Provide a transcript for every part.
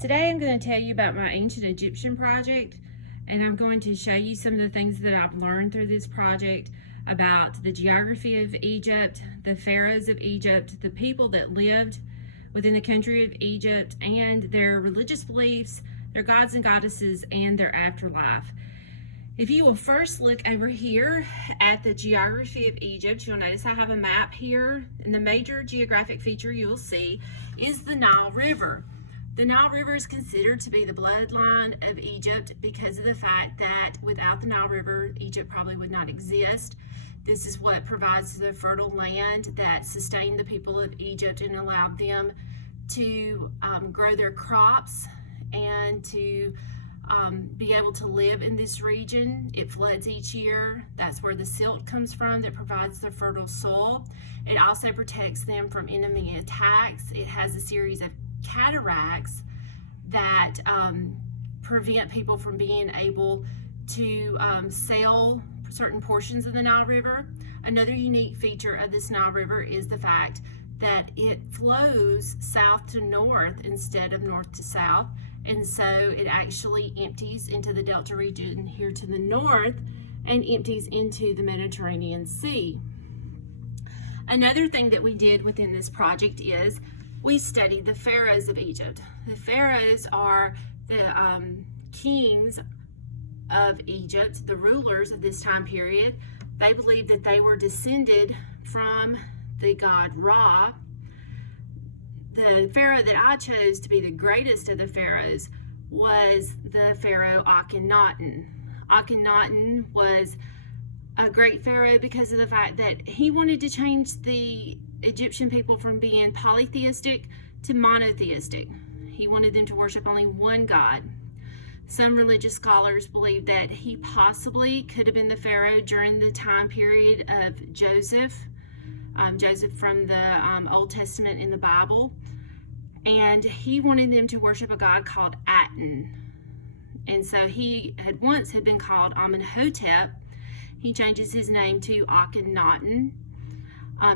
Today I'm going to tell you about my ancient Egyptian project, and I'm going to show you some of the things that I've learned through this project about the geography of Egypt, the pharaohs of Egypt, the people that lived within the country of Egypt, and their religious beliefs, their gods and goddesses, and their afterlife. If you will first look over here at the geography of Egypt, you'll notice I have a map here, and the major geographic feature you will see is the Nile River. The Nile River is considered to be the bloodline of Egypt because of the fact that without the Nile River, Egypt probably would not exist. This is what provides the fertile land that sustained the people of Egypt and allowed them to grow their crops and to be able to live in this region. It floods each year. That's where the silt comes from that provides the fertile soil. It also protects them from enemy attacks. It has a series of cataracts that prevent people from being able to sail certain portions of the Nile River. Another unique feature of this Nile River is the fact that it flows south to north instead of north to south, and so it actually empties into the Delta region here to the north and empties into the Mediterranean Sea. Another thing that we did within this project is we studied the pharaohs of Egypt. The pharaohs are the kings of Egypt, the rulers of this time period. They believed that they were descended from the god Ra. The pharaoh that I chose to be the greatest of the pharaohs was the pharaoh Akhenaten. Akhenaten was a great pharaoh because of the fact that he wanted to change the Egyptian people from being polytheistic to monotheistic. He wanted them to worship only one God. Some religious scholars believe that he possibly could have been the pharaoh during the time period of Joseph, Joseph from the Old Testament in the Bible, and he wanted them to worship a god called Aten. And so he had once been called Amenhotep. He changes his name to Akhenaten.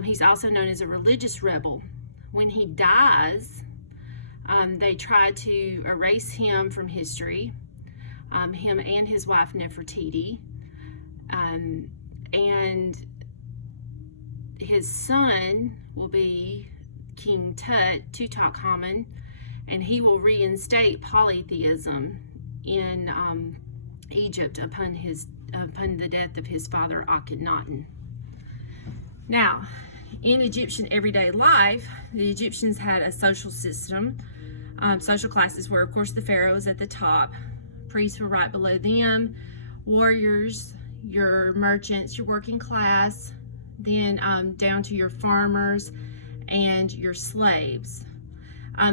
He's also known as a religious rebel. When he dies, they try to erase him from history, him and his wife Nefertiti, and his son will be King Tut, Tutankhamun, and he will reinstate polytheism in Egypt upon the death of his father Akhenaten. Now, in Egyptian everyday life, the Egyptians had a social system, social classes where, of course, the pharaoh was at the top, priests were right below them, warriors, your merchants, your working class, then down to your farmers and your slaves.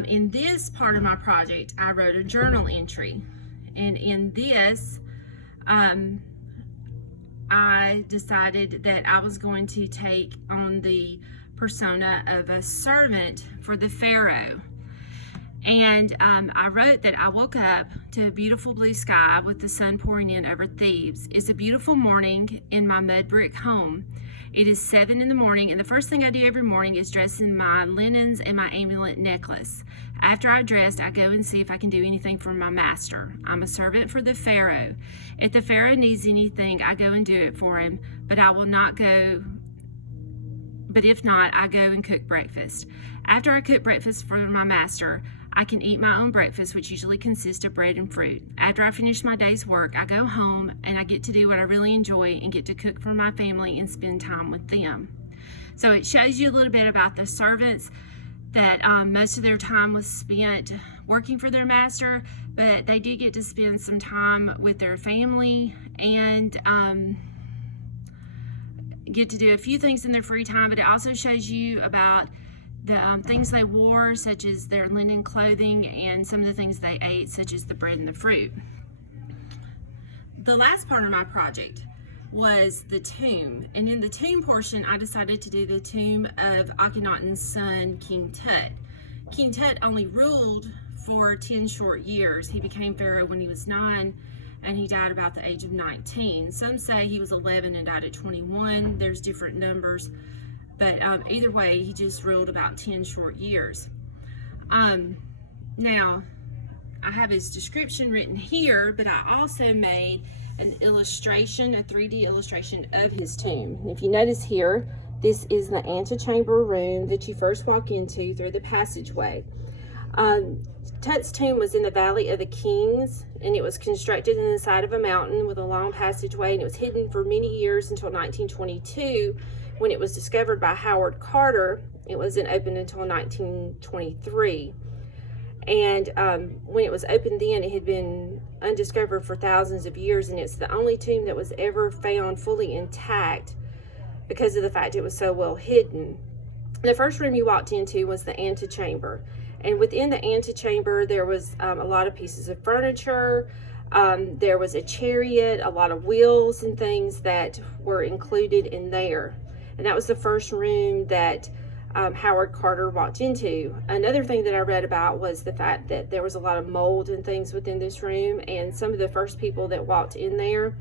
In this part of my project, I wrote a journal entry, and in this, I decided that I was going to take on the persona of a servant for the pharaoh. And I wrote that I woke up to a beautiful blue sky with the sun pouring in over Thebes. It's a beautiful morning in my mud brick home. It is 7 in the morning, and the first thing I do every morning is dress in my linens and my amulet necklace. After I dress, I go and see if I can do anything for my master. I'm a servant for the pharaoh. If the pharaoh needs anything, I go and do it for him, but if not, I go and cook breakfast. After I cook breakfast for my master, I can eat my own breakfast, which usually consists of bread and fruit. After I finish my day's work, I go home and I get to do what I really enjoy and get to cook for my family and spend time with them. So it shows you a little bit about the servants, that most of their time was spent working for their master, but they did get to spend some time with their family and get to do a few things in their free time. But it also shows you about the things they wore, such as their linen clothing, and some of the things they ate, such as the bread and the fruit. The last part of my project was the tomb, and in the tomb portion I decided to do the tomb of Akhenaten's son, King Tut. King Tut only ruled for 10 short years. He became pharaoh when he was 9, and he died about the age of 19. Some say he was 11 and died at 21. There's different numbers, but either way, he just ruled about 10 short years. Now, I have his description written here, but I also made an illustration, a 3D illustration of his tomb. If you notice here, this is the antechamber room that you first walk into through the passageway. Tut's tomb was in the Valley of the Kings, and it was constructed in the side of a mountain with a long passageway, and it was hidden for many years until 1922, when it was discovered by Howard Carter. It wasn't opened until 1923. And when it was opened then, it had been undiscovered for thousands of years, and it's the only tomb that was ever found fully intact because of the fact it was so well hidden. The first room you walked into was the antechamber, and within the antechamber there was a lot of pieces of furniture. There was a chariot, a lot of wheels and things that were included in there, and that was the first room that Howard Carter walked into. Another thing that I read about was the fact that there was a lot of mold and things within this room, and some of the first people that walked in there,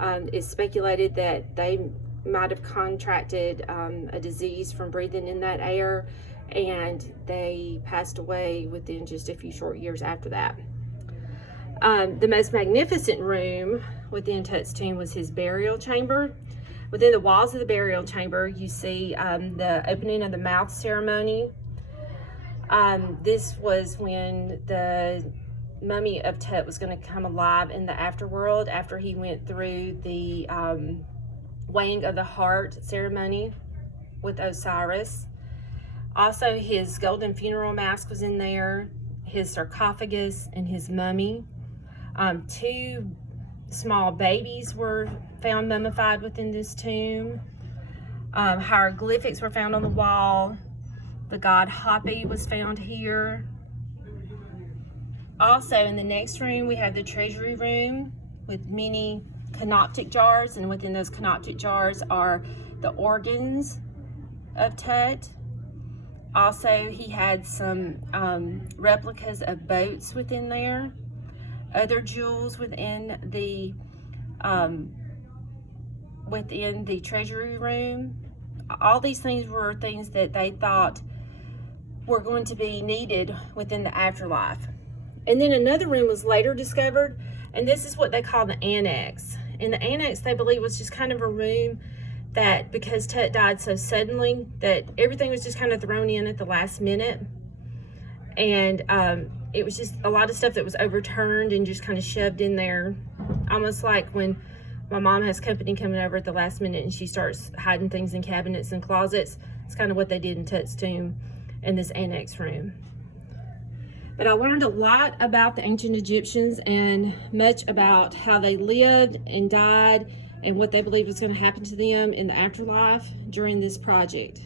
it's speculated that they might have contracted a disease from breathing in that air, and they passed away within just a few short years after that. The most magnificent room within Tut's tomb was his burial chamber. Within the walls of the burial chamber, you see the opening of the mouth ceremony. This was when the mummy of Tut was going to come alive in the afterworld after he went through the weighing of the heart ceremony with Osiris. Also, his golden funeral mask was in there, his sarcophagus, and his mummy. Two small babies were found mummified within this tomb. Hieroglyphics were found on the wall. The god Hapi was found here. Also, in the next room, we have the treasury room with many canoptic jars, and within those canoptic jars are the organs of Tut. Also, he had some replicas of boats within there, other jewels within the treasury room. All these things were things that they thought were going to be needed within the afterlife. And then another room was later discovered, and this is what they call the annex. And the annex, they believe, was just kind of a room that, because Tut died so suddenly, that everything was just kind of thrown in at the last minute. And it was just a lot of stuff that was overturned and just kind of shoved in there, almost like when my mom has company coming over at the last minute and she starts hiding things in cabinets and closets. It's kind of what they did in Tut's tomb in this annex room. But I learned a lot about the ancient Egyptians and much about how they lived and died and what they believed was going to happen to them in the afterlife during this project.